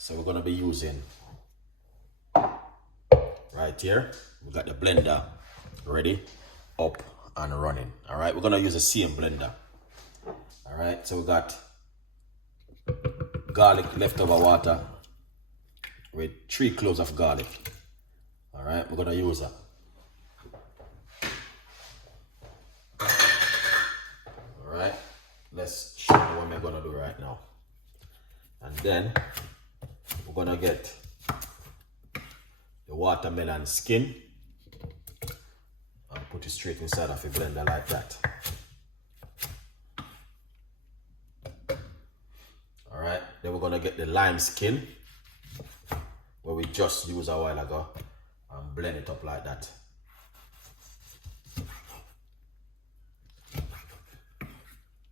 So we're gonna be using right here. We got the blender ready, up and running. All right, we're gonna use the same blender. All right, so we got garlic leftover water with 3 cloves of garlic. All right, we're gonna use that. All right, let's show you what we're gonna do right now. And then we're gonna get the watermelon skin and put it straight inside of the blender like that. All right, then we're gonna get the lime skin where we just used a while ago and blend it up like that.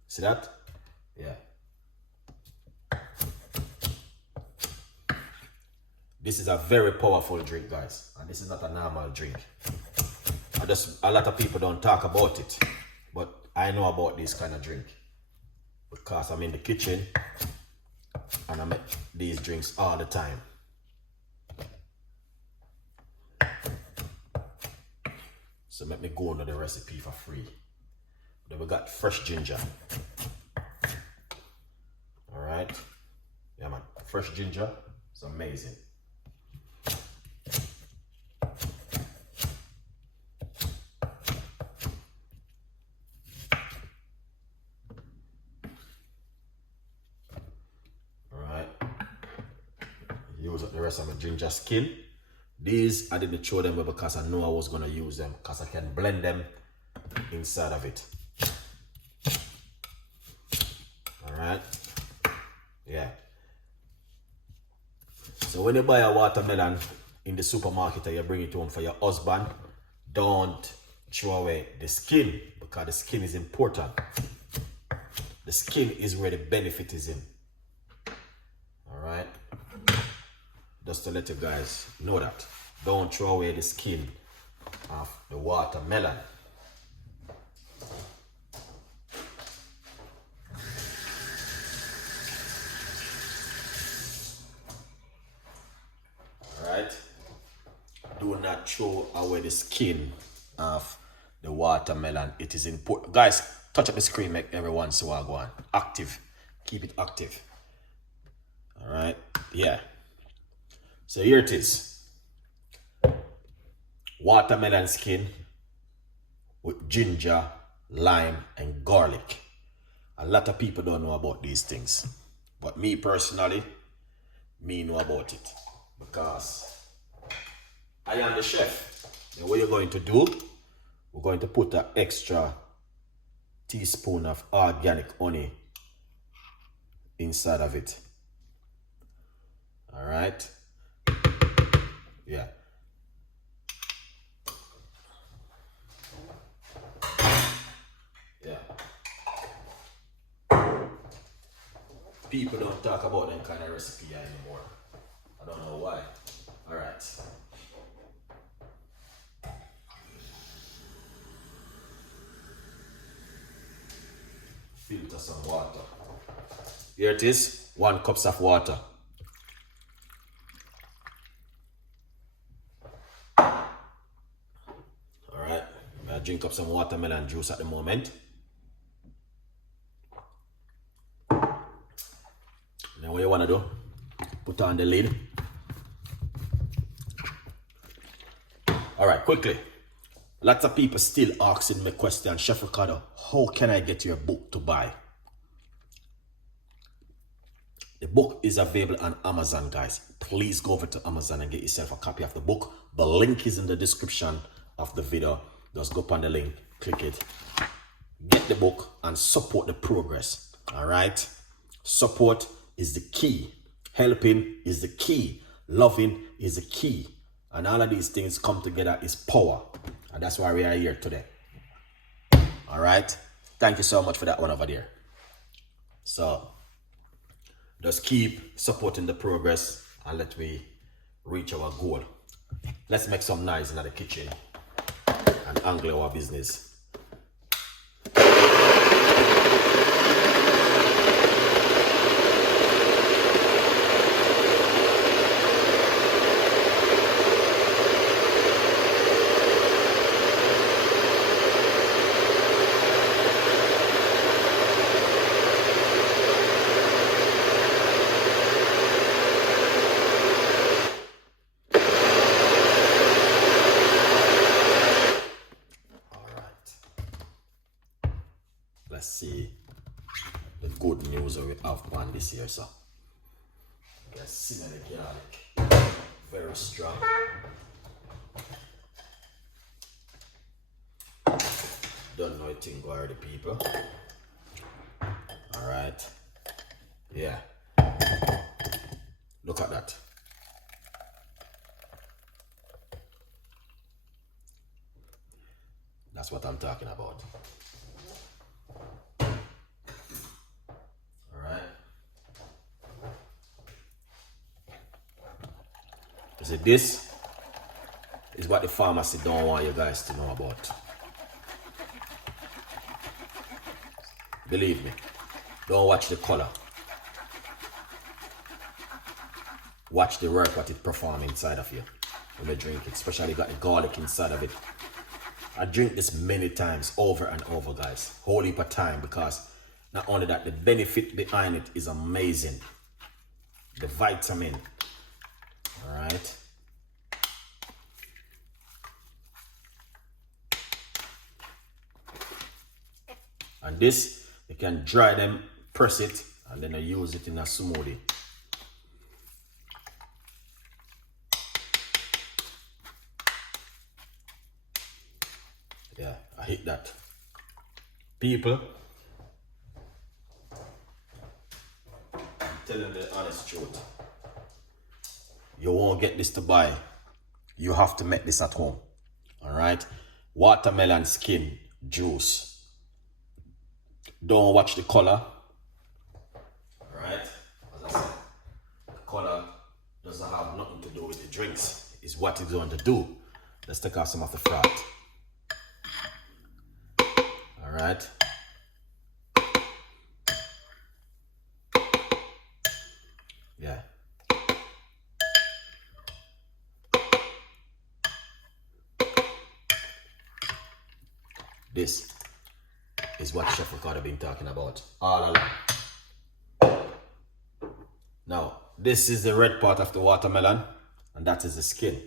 See that? Yeah. This is a very powerful drink, guys, and this is not a normal drink. A lot of people don't talk about it, but I know about this kind of drink because I'm in the kitchen and I make these drinks all the time. So let me go into the recipe for free. Then we got fresh ginger. All right, yeah man, fresh ginger, it's amazing. Use up the rest of my ginger skin. These I didn't throw them because I know I was gonna use them because I can blend them inside of it. All right, yeah. So when you buy a watermelon in the supermarket and you bring it home for your husband, don't throw away the skin because the skin is important. The skin is where the benefit is in. All right. Just to let you guys know that. Don't throw away the skin of the watermelon. Alright? Do not throw away the skin of the watermelon. It is important. Guys, touch up the screen, make every once in a while go on. Active. Keep it active. Alright? Yeah. So here it is. Watermelon skin with ginger, lime, and garlic. A lot of people don't know about these things. But me personally, me know about it. Because I am the chef. And what you're going to do, we're going to put an extra teaspoon of organic honey inside of it. Alright? Yeah. Yeah. People don't talk about that kind of recipe anymore. I don't know why. All right. Filter some water. Here it is, 1 cup of water. Drink up some watermelon juice at the moment. Now what you want to do, put on the lid. All right, quickly. Lots of people still asking me question, Chef Ricardo, how can I get your book to buy? The book is available on Amazon, guys. Please go over to Amazon and get yourself a copy of the book. The link is in the description of the video. Just go upon the link, click it, get the book, and support the progress. All right? Support is the key. Helping is the key. Loving is the key. And all of these things come together is power. And that's why we are here today. All right? Thank you so much for that one over there. So, just keep supporting the progress and let me reach our goal. Let's make some noise in the kitchen and angle our business. have pan this here, so you can simmer the garlic. Very strong. Don't know a thing where the people. Alright. Yeah. Look at that. That's what I'm talking about. Alright. You see, this is what the pharmacy don't want you guys to know about. Believe me, don't watch the color. Watch the work, what it perform inside of you when you drink it, especially got the garlic inside of it. I drink this many times over and over, guys. Whole heap of time, because not only that, the benefit behind it is amazing. The vitamin. Alright. And this, you can dry them, press it, and then I use it in a smoothie. Yeah, I hit that. People, I'm telling the honest truth. You won't get this to buy. You have to make this at home. Alright? Watermelon skin juice. Don't watch the color. Alright? As I said, the color doesn't have nothing to do with the drinks. It's what it's going to do. Let's take out some of the fat. Alright? Yeah. This is what Chef Ricardo been talking about all along. Now, this is the red part of the watermelon, and that is the skin.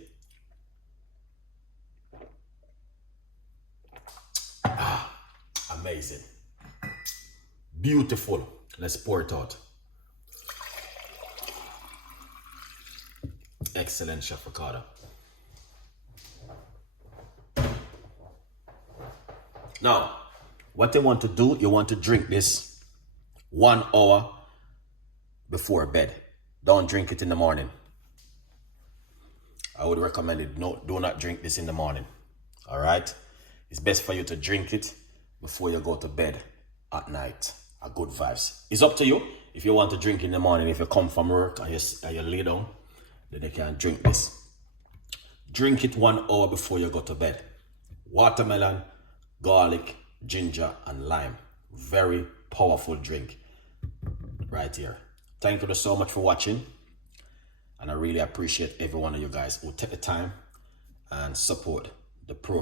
Amazing. Beautiful. Let's pour it out. Excellent, Chef Ricardo. Now, what you want to do, you want to drink this 1 hour before bed. Don't drink it in the morning. I would recommend it. No, do not drink this in the morning. All right? It's best for you to drink it before you go to bed at night. A good vibes. It's up to you. If you want to drink in the morning, if you come from work and you lay down, then you can drink this. Drink it 1 hour before you go to bed. Watermelon, garlic, ginger, and lime. Very powerful drink right here. Thank you so much for watching. And I really appreciate every one of you guys who take the time and support the program.